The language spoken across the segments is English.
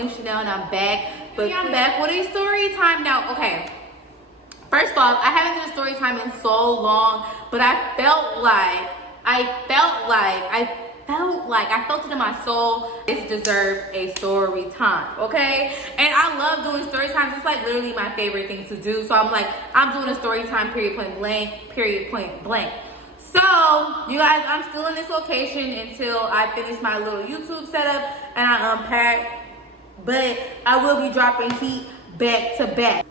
Codenamechanel, and I'm back. But I'm back with a story time now. Okay. First off, I haven't done a story time in so long, but I felt it in my soul. It deserved a story time, okay? And I love doing story times. It's like literally my favorite thing to do. So I'm like, I'm doing a story time, period, point blank. So, you guys, I'm still in this location until I finish my little YouTube setup and I unpack. But I will be dropping heat back to back.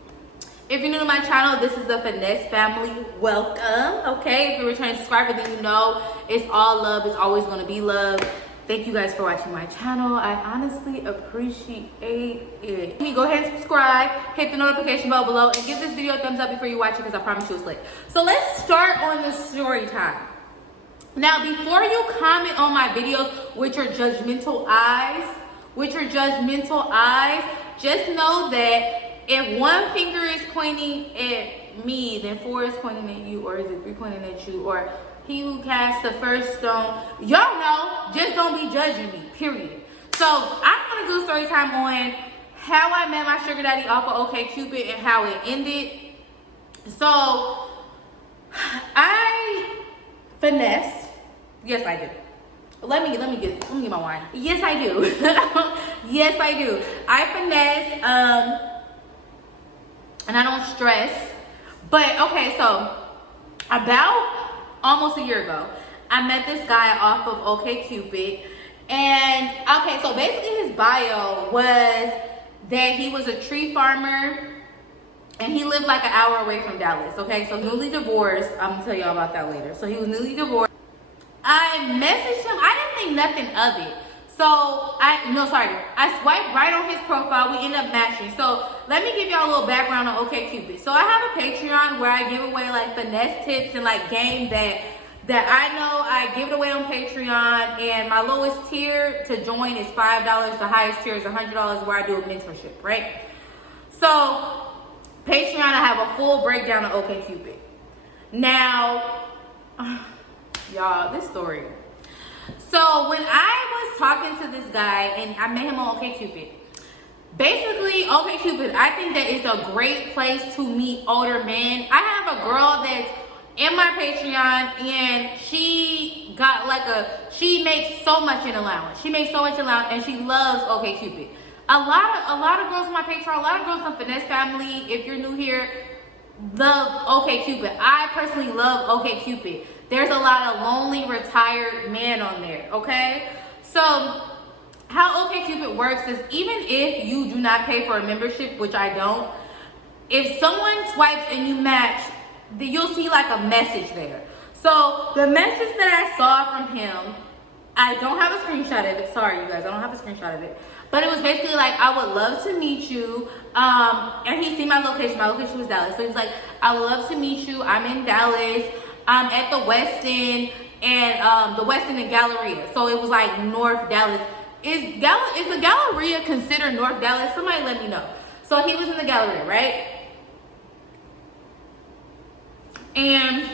If you're new to my channel, this is the Finesse family. Welcome, okay? If you're a returning subscriber, then you know it's all love. It's always going to be love. Thank you guys for watching my channel. I honestly appreciate it. Go ahead and subscribe, hit the notification bell below, and give this video a thumbs up before you watch it because I promise you it's lit. So let's start on the story time. Now, before you comment on my videos with your judgmental eyes, just know that if one finger is pointing at me, then 4 is pointing at you, or is it 3 pointing at you, or he who cast the first stone, y'all know, just don't be judging me, period. So I'm gonna do a story time on how I met my sugar daddy off of OKCUPID and how it ended. So I finesse. Yes, I do. Let me get my wine. Yes, I do. Yes, I do. I finesse, and I don't stress. But okay, so about almost a year ago, I met this guy off of OKCUPID. And okay, so basically his bio was that he was a tree farmer and he lived like an hour away from Dallas. Okay, so newly divorced. I'm gonna tell y'all about that later. So he was newly divorced. I messaged him. I didn't think nothing of it. So I swiped right on his profile. We ended up matching. So let me give y'all a little background on OKCUPID. So I have a Patreon where I give away like finesse tips and like game that I know. I give it away on Patreon, and my lowest tier to join is $5. The highest tier is $100 where I do a mentorship, right? So Patreon, I have a full breakdown of OKCUPID. Now, y'all, this story. So when I was talking to this guy and I met him on OKCUPID, basically OKCUPID, I think that it's a great place to meet older men. I have a girl that's in my Patreon and she makes so much in allowance. She makes so much allowance and she loves OKCUPID. A lot of girls in my Patreon, a lot of girls in the Finesse family, if you're new here, love OKCUPID. I personally love OKCUPID. There's a lot of lonely retired men on there, okay? So how OKCUPID works is even if you do not pay for a membership, which I don't, if someone swipes and you match, then you'll see like a message there. So the message that I saw from him, I don't have a screenshot of it. Sorry, you guys, I don't have a screenshot of it. But it was basically like, I would love to meet you. And he seen my location. My location was Dallas. So he's like, I would love to meet you. I'm in Dallas. I'm at the West End and the West End and Galleria. So it was like North Dallas. Is the Galleria considered North Dallas? Somebody let me know. So he was in the Galleria, right? And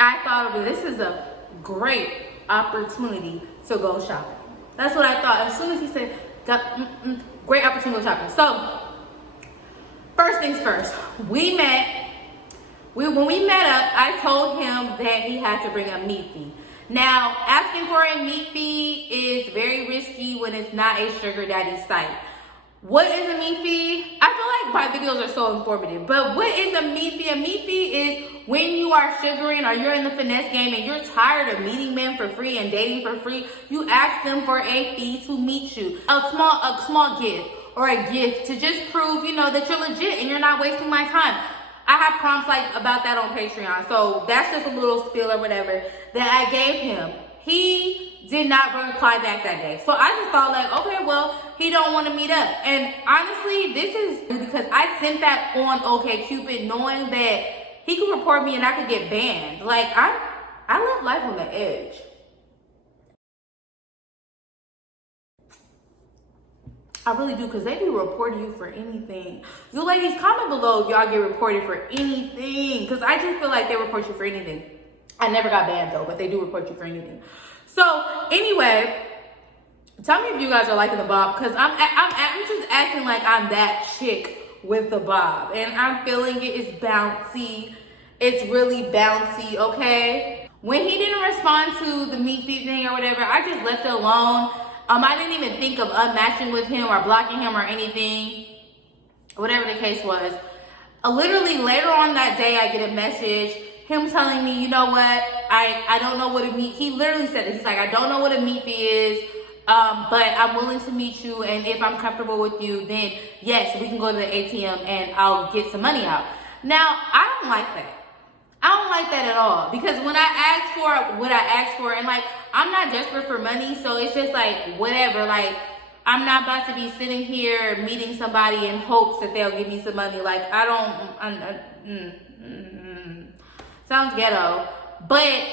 I thought, well, this is a great opportunity to go shopping. That's what I thought. As soon as he said, great opportunity to go shopping. So first things first, we met. When we met up, I told him that he had to bring a meat fee. Now, asking for a meat fee is very risky when it's not a sugar daddy site. What is a meat fee? I feel like my videos are so informative, but what is a meat fee? A meat fee is when you are sugaring or you're in the finesse game and you're tired of meeting men for free and dating for free, you ask them for a fee to meet you. A small gift or a gift to just prove, you know, that you're legit and you're not wasting my time. I have prompts like about that on Patreon. So that's just a little spiel or whatever that I gave him. He did not reply back that day. So I just thought like, okay, well, he don't want to meet up. And honestly, this is because I sent that on OKCUPID knowing that he could report me and I could get banned. Like I live life on the edge. I really do, because they be reporting you for anything. You ladies, comment below if y'all get reported for anything, because I just feel like they report you for anything. I never got banned though, but they do report you for anything. So anyway, Tell me if you guys are liking the bob, because I'm just acting like I'm that chick with the bob, and I'm feeling it. It's bouncy. It's really bouncy, okay? When he didn't respond to the meat feet thing or whatever, I just left it alone. I didn't even think of unmatching with him or blocking him or anything, whatever the case was. Literally later on that day, I get a message, him telling me, you know what, I don't know what a meat, he literally said it. He's like, I don't know what a meat fee is, but I'm willing to meet you, and if I'm comfortable with you, then yes, we can go to the ATM and I'll get some money out. Now, I don't like that. I don't like that at all, because when I ask for what I ask for, and like, I'm not desperate for money, so it's just like, whatever, like, I'm not about to be sitting here meeting somebody in hopes that they'll give me some money. Like, I don't, sounds ghetto, but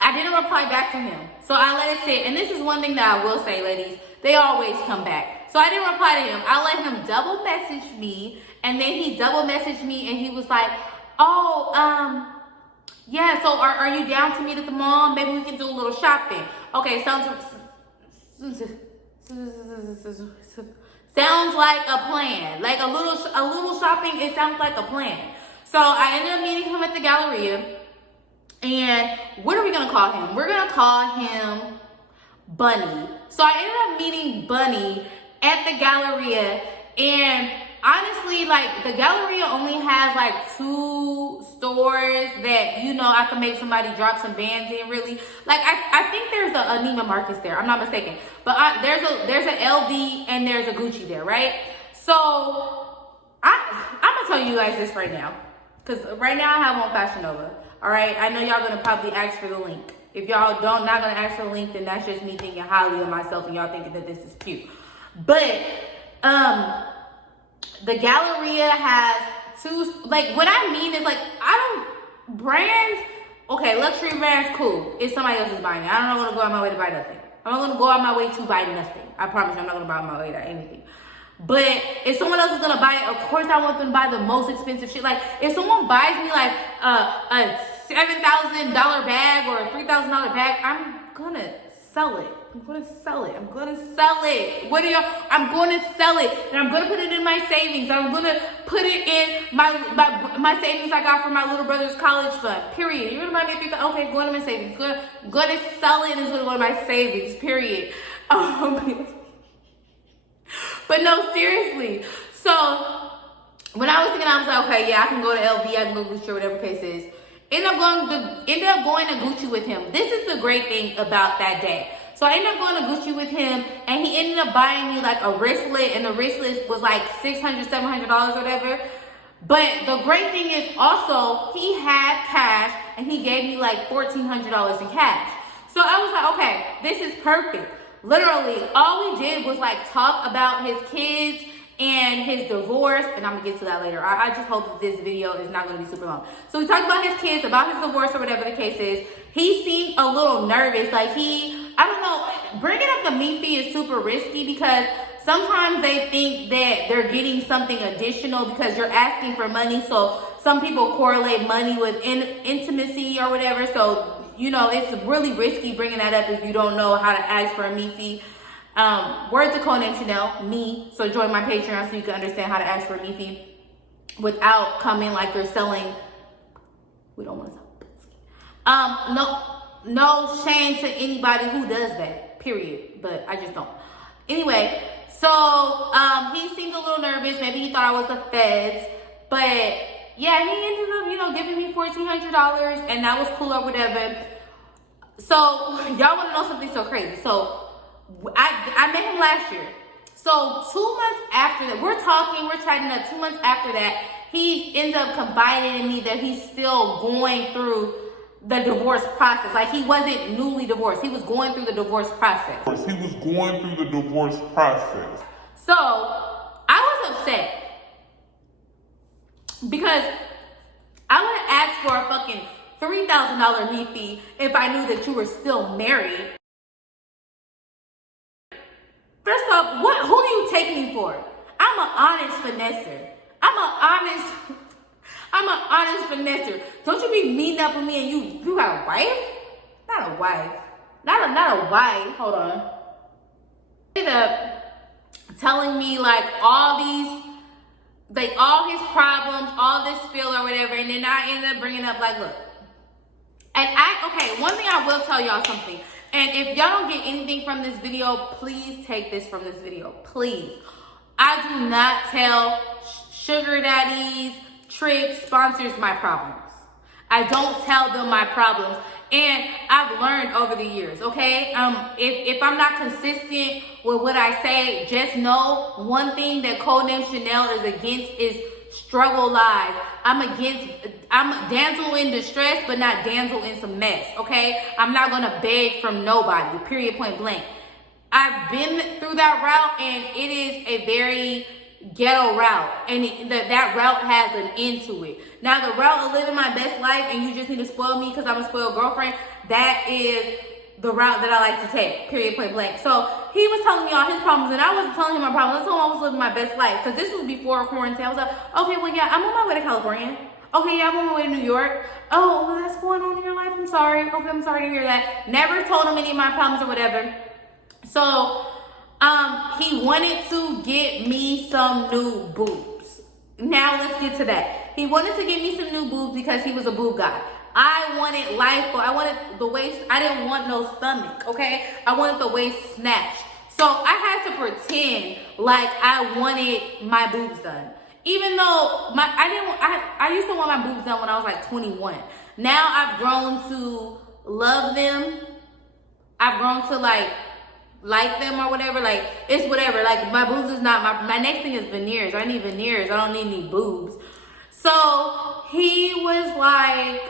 I didn't reply back to him. So I let it sit, and this is one thing that I will say, ladies, they always come back. So I didn't reply to him. I let him double message me, and then he double messaged me, and he was like, oh, yeah, so are you down to meet at the mall? Maybe we can do a little shopping. Okay, sounds like a plan. Like a little shopping, it sounds like a plan. So I ended up meeting him at the Galleria. And what are we gonna call him? We're gonna call him Bunny. So I ended up meeting Bunny at the Galleria, and honestly, like, the Galleria only has like 2 stores that, you know, I can make somebody drop some bands in, really. Like, I think there's a Neiman Marcus there, I'm not mistaken. But there's a LV and there's a Gucci there, right? So I'm gonna tell you guys this right now, because right now I have on Fashion Nova. All right, I know y'all gonna probably ask for the link. If y'all not gonna ask for the link, then that's just me thinking highly of myself and y'all thinking that this is cute. But the Galleria has 2, like, what I mean is, like, brands, okay, luxury brands, cool. If somebody else is buying it, I'm not gonna go out my way to buy nothing. I'm not gonna go out my way to buy nothing. I promise you, I'm not gonna buy my way to anything. But if someone else is gonna buy it, of course I want them to buy the most expensive shit. Like, if someone buys me like a $7,000 bag or a $3,000 bag, I'm gonna sell it. I'm gonna sell it. I'm gonna sell it. What are y'all? I'm gonna sell it, and I'm gonna put it in my savings. I'm gonna put it in my savings I got for my little brother's college fund. Period. You're gonna buy me a $3,000. Okay, go into my savings. Gonna sell it, and it's gonna go to my savings. Period. But no, seriously. So when I was thinking, I was like, okay, yeah, I can go to LV, I can go to Gucci, or whatever the case is. Ended up going to Gucci with him. This is the great thing about that day. So I ended up going to Gucci with him, and he ended up buying me like a wristlet, and the wristlet was like $600, $700 or whatever. But the great thing is also, he had cash, and he gave me like $1,400 in cash. So I was like, okay, this is perfect. Literally, all we did was like talk about his kids and his divorce, and I'm gonna get to that later. I just hope that this video is not gonna be super long. So we talked about his kids, about his divorce, or whatever the case is. He seemed a little nervous, like I don't know, bringing up the meat fee is super risky, because sometimes they think that they're getting something additional because you're asking for money. So some people correlate money with intimacy or whatever. So, you know, it's really risky bringing that up if you don't know how to ask for a meat fee. Word to Codenamechanel, me. So join my Patreon so you can understand how to ask for a meat fee without coming like you're selling. We don't want to sell. No shame to anybody who does that, period. But I just don't. Anyway, so he seemed a little nervous. Maybe he thought I was the feds. But yeah, he ended up, you know, giving me $1,400, and that was cool or whatever. So y'all want to know something so crazy? So I met him last year. So 2 months after that, we're chatting up. 2 months after that, he ends up confiding in me that he's still going through the divorce process. Like, he wasn't newly divorced. He was going through the divorce process. So I was upset, because I would have asked for a fucking $3,000 meat fee if I knew that you were still married. First off, who do you take me for? I'm an honest finesser. I'm an honest finesser. Don't you be meeting up with me and you got a wife? Not a wife. Not a wife. Hold on. ended up telling me like all his problems, all this spill or whatever, and then I ended up bringing up like, look, and okay, one thing I will tell y'all something, and if y'all don't get anything from this video, please take this from this video, please. I do not tell sugar daddies, tricks, sponsors my problems. I don't tell them my problems. And I've learned over the years, okay? If I'm not consistent with what I say, just know one thing that Codenamechanel is against is struggle lives. I'm damsel in distress, but not damsel in some mess, okay? I'm not gonna beg from nobody, period, point blank. I've been through that route, and it is a very ghetto route, and that route has an end to it. Now, the route of living my best life and you just need to spoil me because I'm a spoiled girlfriend, that is the route that I like to take, period, point blank. So he was telling me all his problems, and I wasn't telling him my problems. I told him I was living my best life, because this was before quarantine. I was like, okay, well, yeah, I'm on my way to California. Okay, yeah, I'm on my way to New York. Oh, well, that's going on in your life. I'm sorry. Okay, I'm sorry to hear that. Never told him any of my problems or whatever. So he wanted to get me some new boobs. Now let's get to that. He wanted to get me some new boobs because he was a boob guy. I wanted lipo. I wanted the waist. I didn't want no stomach, okay? I wanted the waist snatched. So I had to pretend like I wanted my boobs done. Even though I used to want my boobs done when I was like 21. Now I've grown to love them. I've grown to like them or whatever. Like, it's whatever. Like, my boobs is not my next thing is veneers. I need veneers. I don't need any boobs. So he was like,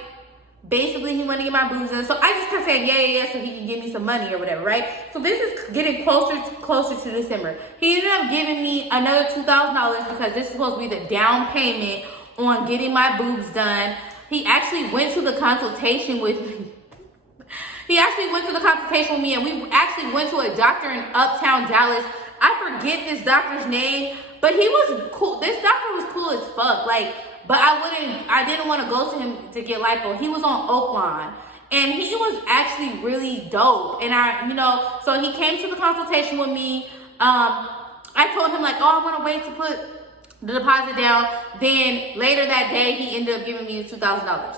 basically he wanted to get my boobs in. So I just kept saying yeah, so he can give me some money or whatever, right? So this is getting closer to December. He ended up giving me another $2,000 because this is supposed to be the down payment on getting my boobs done. He actually went to the consultation with me. And we actually went to a doctor in Uptown Dallas. I forget this doctor's name, but he was cool. This doctor was cool as fuck. Like, but I didn't want to go to him to get lipo. He was on Oakland, and he was actually really dope. And so he came to the consultation with me. I told him like, oh, I want to wait to put the deposit down. Then later that day, he ended up giving me $2,000.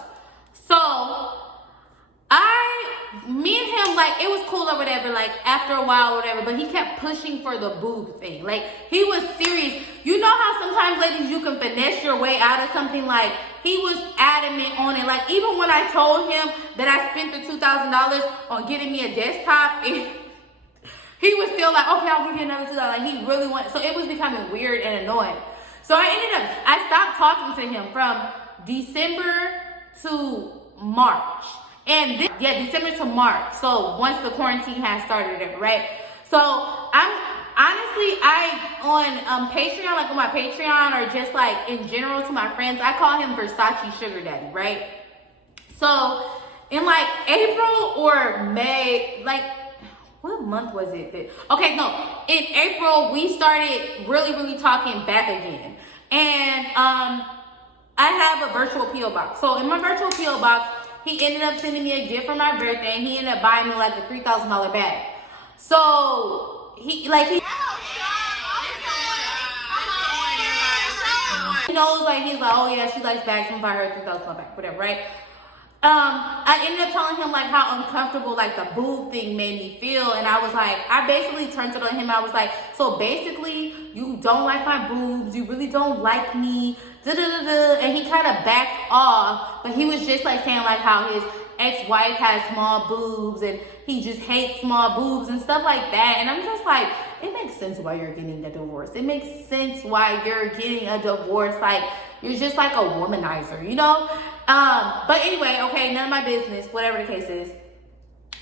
So me and him, like, it was cool or whatever, like, after a while or whatever, but he kept pushing for the boob thing. Like, he was serious. You know how sometimes, ladies, you can finesse your way out of something? Like, he was adamant on it. Like, even when I told him that I spent the $2,000 on getting me a desktop, he was still like, okay, I'll give you another $2,000. Like, he really wanted, so it was becoming weird and annoying. So I stopped talking to him from December to March. And December to March. So once the quarantine has started, right? So I'm honestly, on Patreon, like on my Patreon, or just like in general to my friends, I call him Versace Sugar Daddy, right? So in like April or May, like, what month was it? In April, we started really talking back again. And I have a virtual P.O. box. So in my virtual P.O. box, he ended up sending me a gift for my birthday, and he ended up buying me like a $3,000 bag. So he knows, like, he's like, oh yeah, she likes bags, I'm gonna buy her a $3,000 bag, whatever, right? I ended up telling him like how uncomfortable like the boob thing made me feel, and I was like, I basically turned it on him. I was like, so basically you don't like my boobs, you really don't like me, and he kind of backed off, but he was just like saying like how his ex-wife has small boobs and he just hates small boobs and stuff like that. And I'm just like, it makes sense why you're getting a divorce. It makes sense why you're getting a divorce. Like, you're just like a womanizer, you know? But anyway, okay, none of my business, whatever the case is.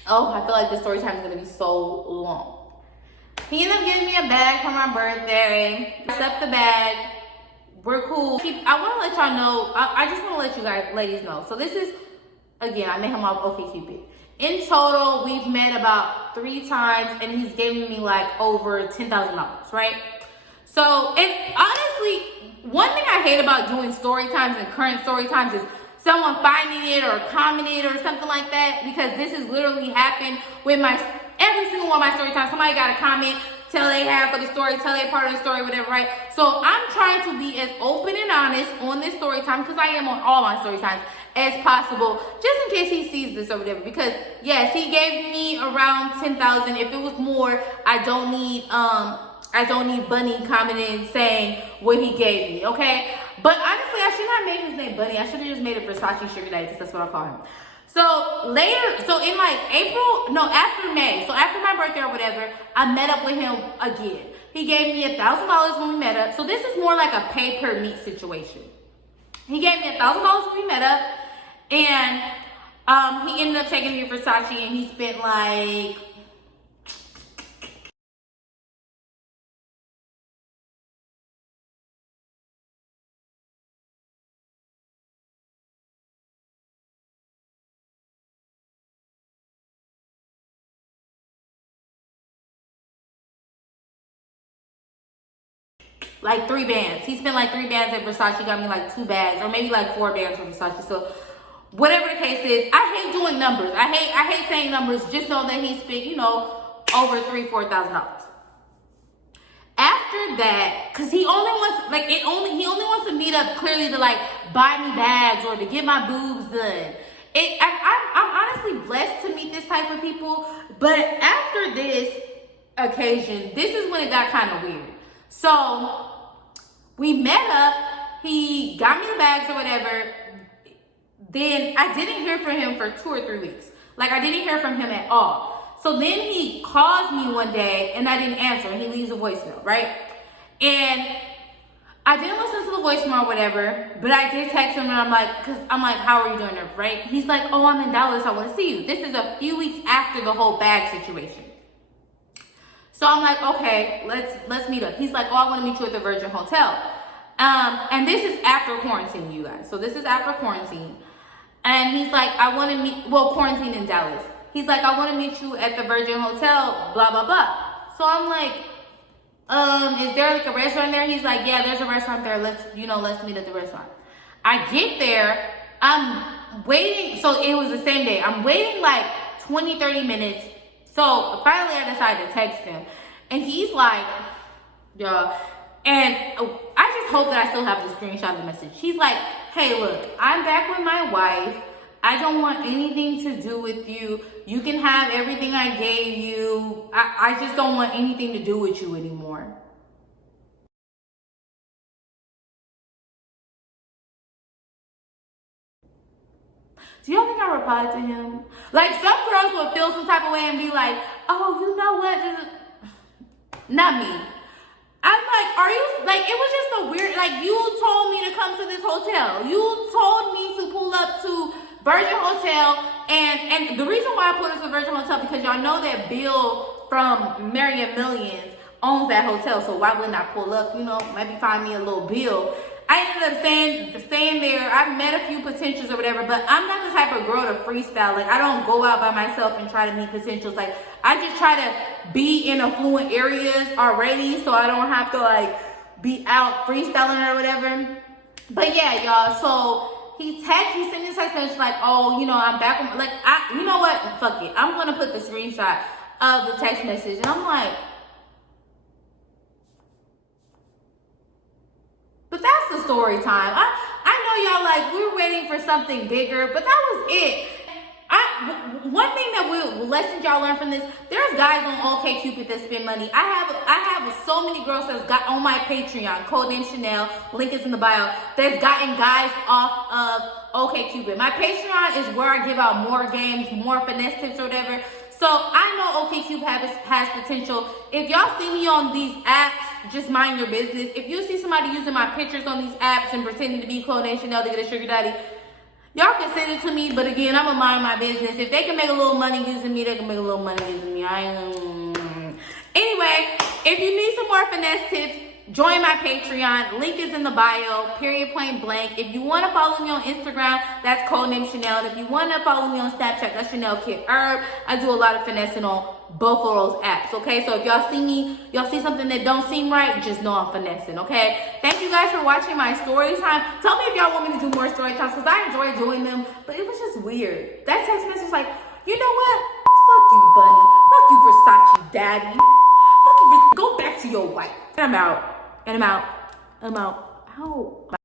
Oh, I feel like this story time is gonna be so long. He ended up giving me a bag for my birthday. I accept the bag. We're cool. I want to let y'all know, I just want to let you guys, ladies know. So this is, again, I met him off OKCUPID. In total, we've met about 3 times, and he's giving me like over $10,000, right? So, and honestly, one thing I hate about doing story times and current story times is someone finding it or commenting or something like that, because this has literally happened with every single one of my story times. Somebody got a comment tell they half of the story, tell they part of the story, whatever, right? So I'm trying to be as open and honest on this story time, because I am on all my story times, as possible, just in case he sees this or whatever. Because yes, he gave me around 10,000. If it was more, I don't need Bunny commenting saying what he gave me, okay? But honestly, I should not make his name Bunny. I should have just made it Versace Sugar Daddy, because that's what I call him. So later, so in like after May, so after my birthday or whatever, I met up with him again. He gave me $1,000 when we met up. So this is more like a pay per meet situation. He gave me $1,000 when we met up, and he ended up taking me to Versace, and he spent like 3 bands. He spent like 3 bands at Versace, got me like 2 bags, or maybe like 4 bands from Versace. So whatever the case is, I hate doing numbers. I hate saying numbers. Just know that he spent, you know, over $3,000-$4,000. After that, cause he only wants to meet up clearly to like buy me bags or to get my boobs done. I'm honestly blessed to meet this type of people, but after this occasion, this is when it got kind of weird. So we met up, he got me the bags or whatever. Then I didn't hear from him for 2 or 3 weeks. Like, I didn't hear from him at all. So then he calls me one day and I didn't answer, and he leaves a voicemail, right? And I didn't listen to the voicemail or whatever, but I did text him, and I'm like, how are you doing there, right? He's like, oh, I'm in Dallas, I want to see you. This is a few weeks after the whole bag situation. So I'm like, okay, let's meet up. He's like, oh, I want to meet you at the Virgin Hotel. And this is after quarantine, you guys. So this is after quarantine. And he's like, I want to meet, quarantine in Dallas. He's like, I want to meet you at the Virgin Hotel, blah, blah, blah. So I'm like, is there like a restaurant there? He's like, yeah, there's a restaurant there. Let's meet at the restaurant. I get there. I'm waiting. So it was the same day. I'm waiting like 20, 30 minutes. So finally I decided to text him. And he's like, yeah. And I just hope that I still have the screenshot of the message. He's like, hey, look, I'm back with my wife. I don't want anything to do with you. You can have everything I gave you. I just don't want anything to do with you anymore. Do y'all think I replied to him? Like, some girls would feel some type of way and be like, oh, you know what? Not me. I'm like, are you, like, it was just a weird, like, you told me to come to this hotel. You told me to pull up to Virgin Hotel, and the reason why I pulled up to Virgin Hotel, because y'all know that Bill from Marrying Millions owns that hotel, so why wouldn't I pull up, maybe find me a little bill. I ended up staying there. I met a few potentials or whatever, but I'm not the type of girl to freestyle. Like, I don't go out by myself and try to meet potentials. Like, I just try to be in affluent areas already, so I don't have to, like, be out freestyling or whatever. But yeah, y'all, so he sent me a text message like, oh, I'm back. You know what? Fuck it. I'm going to put the screenshot of the text message. And I'm like, but that's the story time. I know y'all like, we're waiting for something bigger, but that was it. One thing that lessons y'all learn from this, there's guys on OKCUPID that spend money. I have so many girls that's got on my Patreon, Codenamechanel, link is in the bio, that's gotten guys off of OKCUPID. My Patreon is where I give out more games, more finesse tips or whatever. So I know OkCupid has potential. If y'all see me on these apps, just mind your business. If you see somebody using my pictures on these apps and pretending to be Codenamechanel to get a sugar daddy, y'all can send it to me. But again, I'm gonna mind my business. If they can make a little money using me, they can make a little money using me. Anyway, if you need some more finesse tips, join my Patreon. Link is in the bio, period, point blank. If you want to follow me on Instagram, that's Codenamechanel. If you want to follow me on Snapchat, that's Chanel Kid Herb. I do a lot of finessing on both of those apps, okay? So if y'all see me, y'all see something that don't seem right, just know I'm finessing, okay? Thank you guys for watching my story time. Tell me if y'all want me to do more story times, because I enjoy doing them, but it was just weird. That text message was like, you know what? Fuck you, Bunny. Fuck you, Versace Daddy. Fuck you, Go back to your wife. And I'm out. And I'm out. I'm out. Ow.